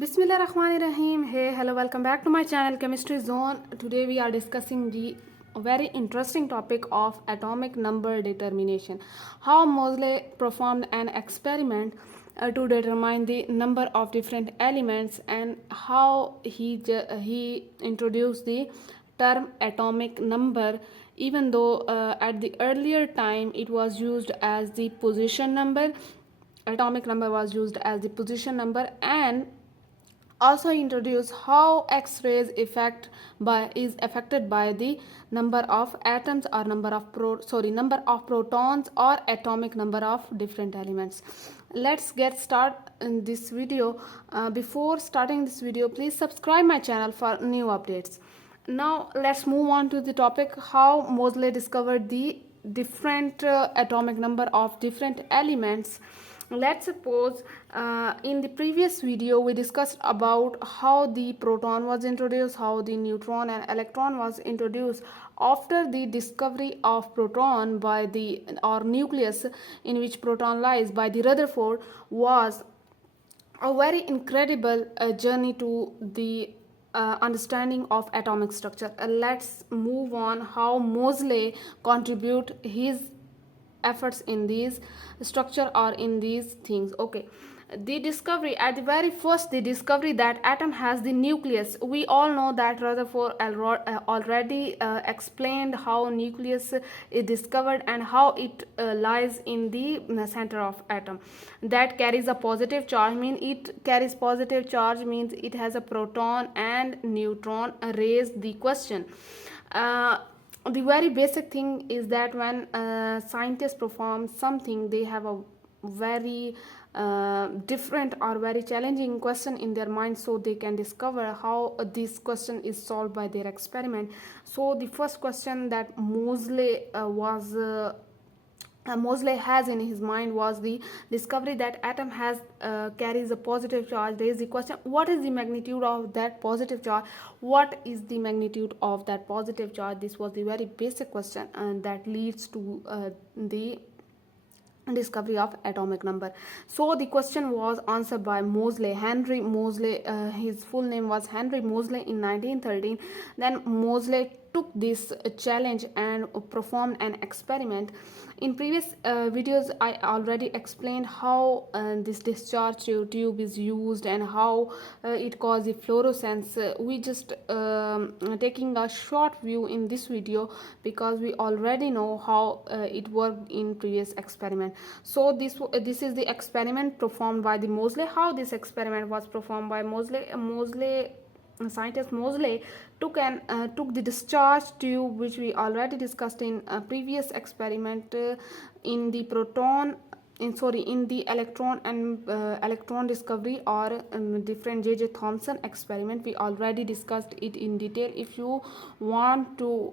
Bismillahirrahmanirrahim. Hey, hello, welcome back to my channel Chemistry Zone. Today we are discussing the very interesting topic of atomic number determination. How Mosley performed an experiment to determine the number of different elements and how he introduced the term atomic number, even though at the earlier time it was used as the position number. Atomic number was used as the position number, and also introduce how X-rays is affected by the number of atoms or number of protons or atomic number of different elements. Let's get started in this video. Before starting this video, please subscribe my channel for new updates. Now let's move on to the topic how Moseley discovered the different atomic number of different elements. Let's suppose in the previous video we discussed about how the proton was introduced, how the neutron and electron was introduced. After the discovery of proton by the nucleus in which proton lies by the Rutherford was a very incredible journey to the understanding of atomic structure. Let's move on how Moseley contribute his efforts in these structure or in these things. Okay, the discovery at the very first, the discovery that atom has the nucleus. We all know that Rutherford already explained how nucleus is discovered and how it lies in the center of atom. That carries a positive charge, means it carries positive charge, means it has a proton and neutron. Raise the question. The very basic thing is that when scientists perform something, they have a very different or very challenging question in their mind, so they can discover how this question is solved by their experiment. So the first question that Moseley has in his mind was the discovery that atom carries a positive charge. There is the question, what is the magnitude of that positive charge? What is the magnitude of that positive charge? This was the very basic question, and that leads to the discovery of atomic number. So the question was answered by Moseley, Henry Moseley. His full name was Henry Moseley in 1913. Then Moseley took this challenge and performed an experiment. In previous videos I already explained how this discharge tube is used and how it causes fluorescence. We just taking a short view in this video because we already know how it worked in previous experiment. So this is the experiment performed by the Moseley. How this experiment was performed by scientist Moseley took the discharge tube, which we already discussed in a previous experiment, in the electron and electron discovery or different J.J. Thomson experiment. We already discussed it in detail. If you want to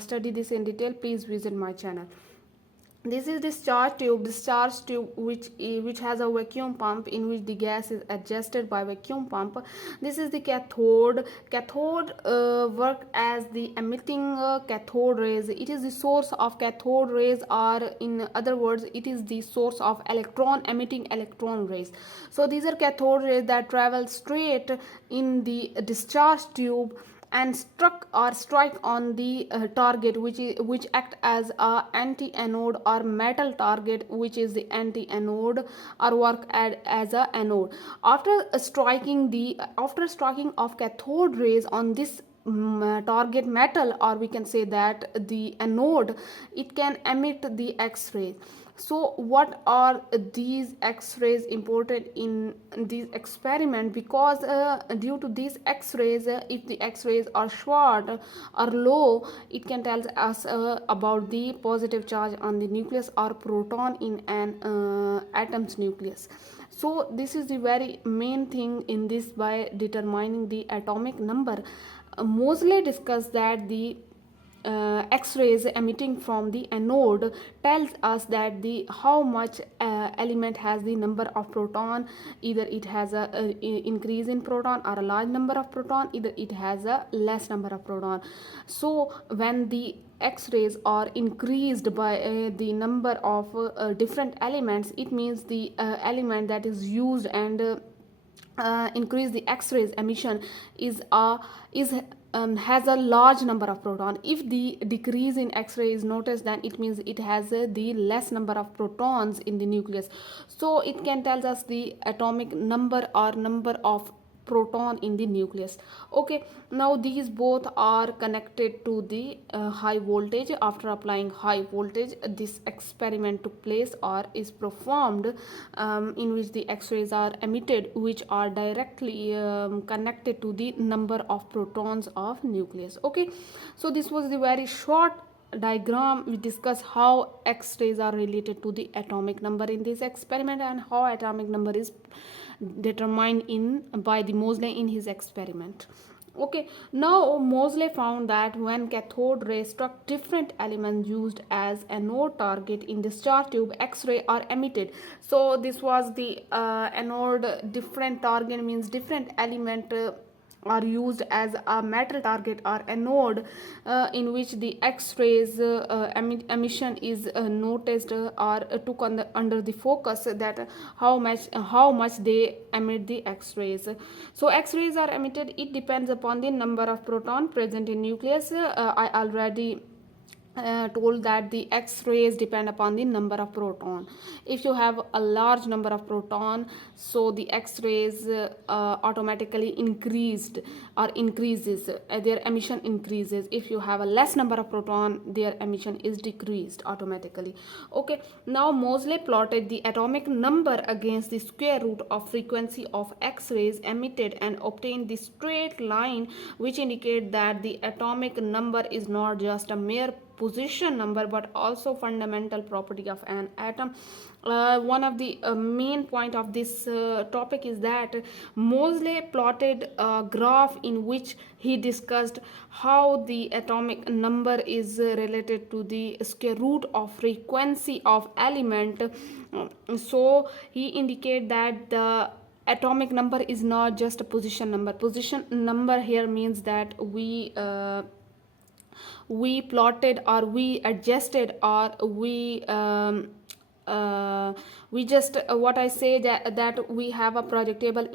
study this in detail, please visit my channel. This is discharge tube which has a vacuum pump in which the gas is adjusted by vacuum pump. This is the cathode. Cathode work as the emitting cathode rays. It is the source of cathode rays, or in other words, it is the source of emitting electron rays. So these are cathode rays that travel straight in the discharge tube and strike on the target, which act as a anti-anode, or metal target, which is the anti-anode, or work as a anode. After striking of cathode rays on this target metal, or we can say that the anode, it can emit the X-rays. So what are these X-rays important in this experiment? Because due to these X-rays, if the X-rays are short or low, it can tell us about the positive charge on the nucleus or proton in an atom's nucleus. So this is the very main thing in this by determining the atomic number. Moseley discussed that the X-rays emitting from the anode tells us that how much element has the number of proton. Either it has a increase in proton or a large number of proton, either it has a less number of proton. So when the X-rays are increased by the number of different elements, it means the element that is used and increase the X-rays emission is has a large number of proton. If the decrease in X-ray is noticed, then it means it has the less number of protons in the nucleus. So it can tell us the atomic number or number of proton in the nucleus. Okay, now these both are connected to the high voltage. After applying high voltage, this experiment took place or is performed, in which the X-rays are emitted, which are directly connected to the number of protons of nucleus. Okay, so this was the very short diagram. We discuss how X-rays are related to the atomic number in this experiment, and how atomic number is determined in by the Mosley in his experiment. Okay, now Mosley found that when cathode rays struck different elements used as anode target in the star tube, X-ray are emitted. So this was the anode. Different target means different element are used as a metal target or anode, in which the X-rays emission is noticed or took under the focus, that how much they emit the X-rays. So X-rays are emitted, it depends upon the number of proton present in nucleus. I already told that the X-rays depend upon the number of proton. If you have a large number of proton, so the X-rays automatically increased or increases, their emission increases. If you have a less number of proton, their emission is decreased automatically. Okay, now Mosley plotted the atomic number against the square root of frequency of X-rays emitted and obtained the straight line, which indicate that the atomic number is not just a mere position number but also fundamental property of an atom. One of the main point of this topic is that Mosley plotted a graph in which he discussed how the atomic number is related to the square root of frequency of element. So he indicate that the atomic number is not just a position number. Position number here means that we plotted or we adjusted or we just what I say that we have a project table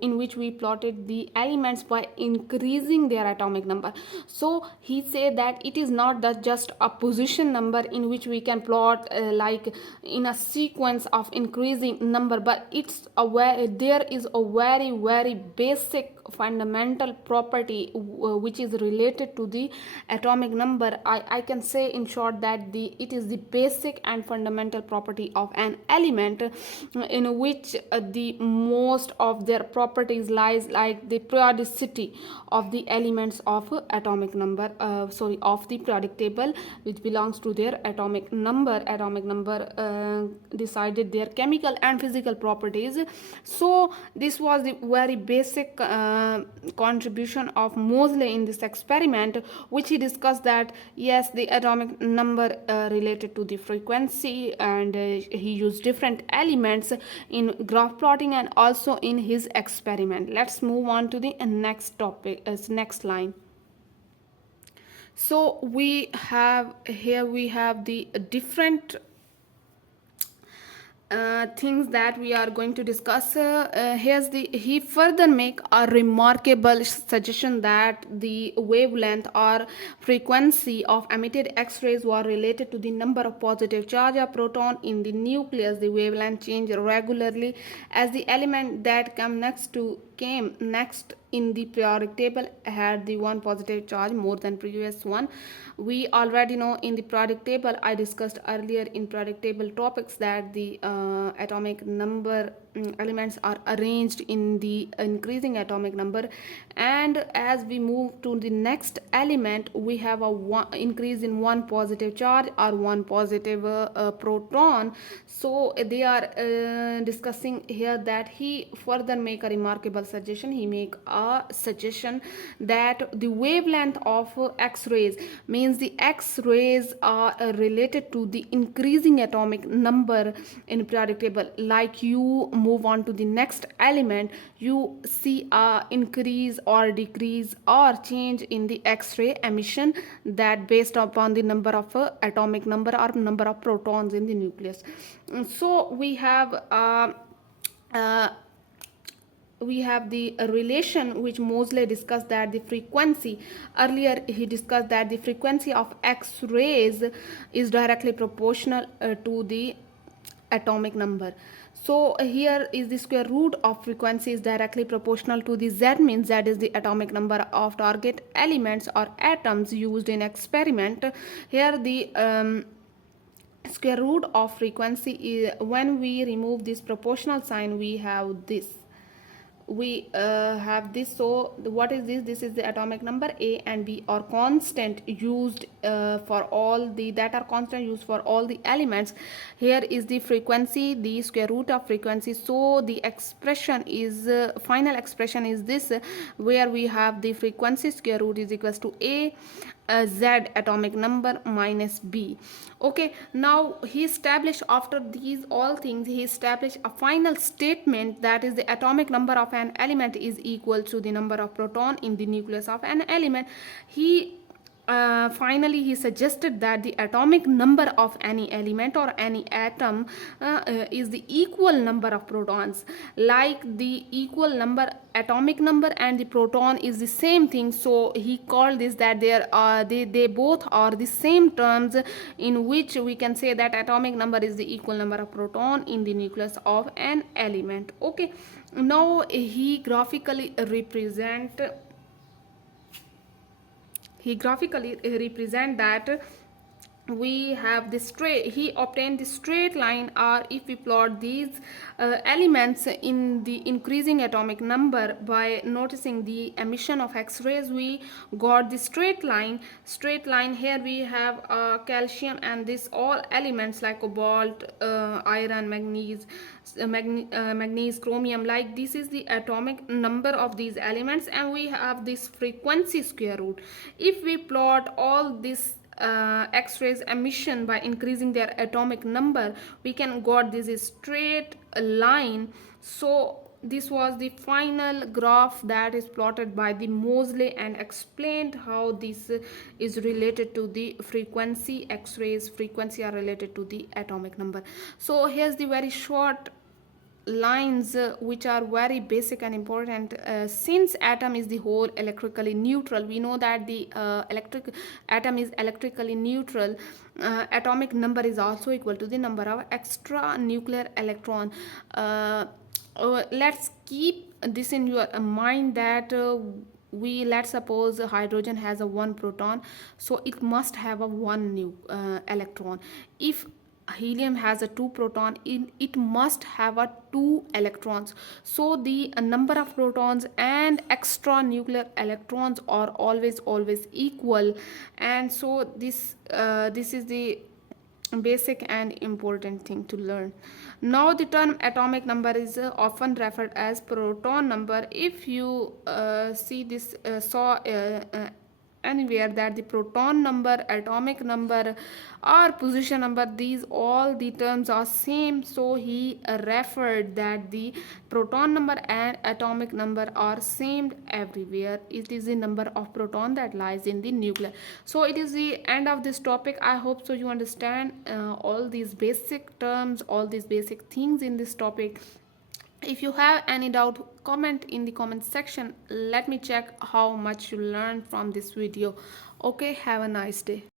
in which we plotted the elements by increasing their atomic number. So he said that it is not that just a position number in which we can plot like in a sequence of increasing number, but there is a very basic fundamental property which is related to the atomic number. I can say in short that it is the basic and fundamental property of an element, in which the most of their properties lies, like the periodicity of the elements of atomic number, of the periodic table, which belongs to their atomic number. Atomic number decided their chemical and physical properties. So this was the very basic contribution of Mosley in this experiment, which he discussed that yes, the atomic number related to the frequency, and he used different elements in graph plotting and also in his experiment. Let's move on to the next topic, next line. So we have the different things that we are going to discuss. He further make a remarkable suggestion that the wavelength or frequency of emitted X-rays were related to the number of positive charge of proton in the nucleus. The wavelength changed regularly as the element that came next in the periodic table had the one positive charge more than previous one. We already know in the periodic table, I discussed earlier in periodic table topics, that the atomic number elements are arranged in the increasing atomic number, and as we move to the next element, we have a increase in one positive charge or one positive proton. So they are discussing here that he further make a remarkable suggestion. He make a suggestion that the wavelength of X-rays means the X-rays are related to the increasing atomic number in periodic table. Like you move on to the next element, you see a increase or decrease or change in the X-ray emission, that based upon the number of atomic number or number of protons in the nucleus. So we have we have the relation which Mosley discussed, that the frequency, earlier he discussed that the frequency of X-rays is directly proportional to the atomic number. So here is the square root of frequency is directly proportional to the Z, means Z is the atomic number of target elements or atoms used in experiment. Here the square root of frequency is, when we remove this proportional sign, we have this, have this. So what is this? This is the atomic number. A and B are constant used for all the, that are constant used for all the elements. Here is the frequency, the square root of frequency. So the expression is final expression is this, where we have the frequency square root is equals to A Z atomic number minus B. Okay, now he established, after these all things, he established a final statement, that is the atomic number of an element is equal to the number of proton in the nucleus of an element. He finally he suggested that the atomic number of any element or any atom is the equal number of protons, like the equal number, atomic number and the proton is the same thing. So he called this that they both are the same terms, in which we can say that atomic number is the equal number of proton in the nucleus of an element. Okay, now he graphically represent that we have this straight, he obtained the straight line, or if we plot these elements in the increasing atomic number by noticing the emission of X-rays, we got the straight line. Here we have calcium and this all elements like cobalt, iron, manganese, chromium, like this is the atomic number of these elements, and we have this frequency square root. If we plot all this X-rays emission by increasing their atomic number, we can got this straight line. So this was the final graph that is plotted by the Mosley and explained how this is related to the frequency. X-rays frequency are related to the atomic number. So here's the very short lines which are very basic and important. Since atom is the whole electrically neutral, we know that the atom is electrically neutral. Atomic number is also equal to the number of extra nuclear electron. Let's keep this in your mind that let's suppose hydrogen has a one proton, so it must have a one electron. If helium has a two proton, it must have a two electrons. So the number of protons and extra nuclear electrons are always equal. And so this is the basic and important thing to learn. Now the term atomic number is often referred as proton number. If you see this anywhere that the proton number, atomic number or position number, these all the terms are same, so he referred that the proton number and atomic number are same everywhere. It is the number of proton that lies in the nucleus. So it is the end of this topic. I hope so you understand all these basic terms, all these basic things in this topic. If you have any doubt, comment in the comment section. Let me check how much you learned from this video. Okay, have a nice day.